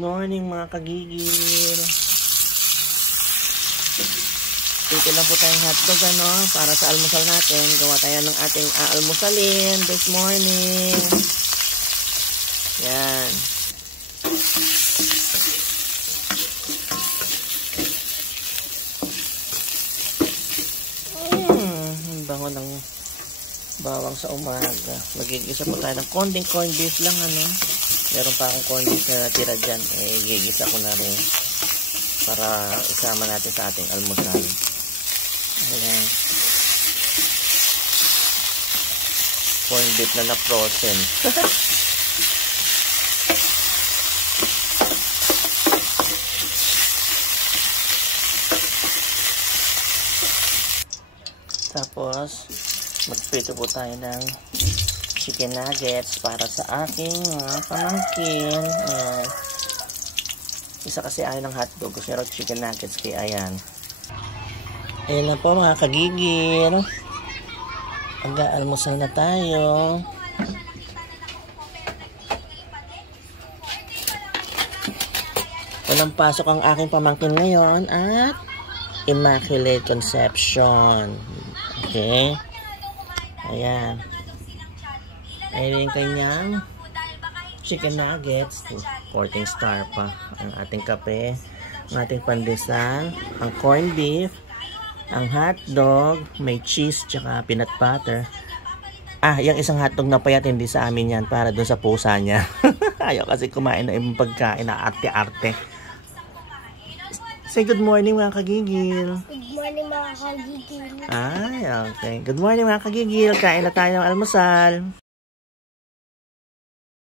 Morning mga kagigil. Dito lang po tayong hotdog para sa almusal natin. Gawa tayo ng ating aalmusalin this morning. Yan. Bango ng bawang sa umaga. Magigisa po tayo ng konting corned beef lang Meron pa akong corned beef na natira dyan. Gigisa ko na rin para isama natin sa ating almusal. Ayan. Corned beef na na-frozen. Tapos, magprito po tayo ng chicken nuggets para sa aking pamangkin. Ayan. Isa kasi ayaw ng hotdog. Gusto nyo chicken nuggets kaya ayan. Ayan na po mga kagigil. Mag-aalmusal na tayo. Walang pasok ang aking pamangkin ngayon at Immaculate Conception. Okay. Ayan. Ayan yung kanyang chicken nuggets. 14 star pa. Ang ating kape. Ang ating pandesal. Ang corned beef. Ang hotdog. May cheese tsaka peanut butter. Yung isang hotdog na payat hindi sa amin yan. Para dun sa pusa niya. Ayaw kasi kumain ng ibang pagkain na arte-arte. Say good morning mga kagigil. Good morning mga kagigil. Okay. Good morning mga kagigil. Kain na tayo ng almusal.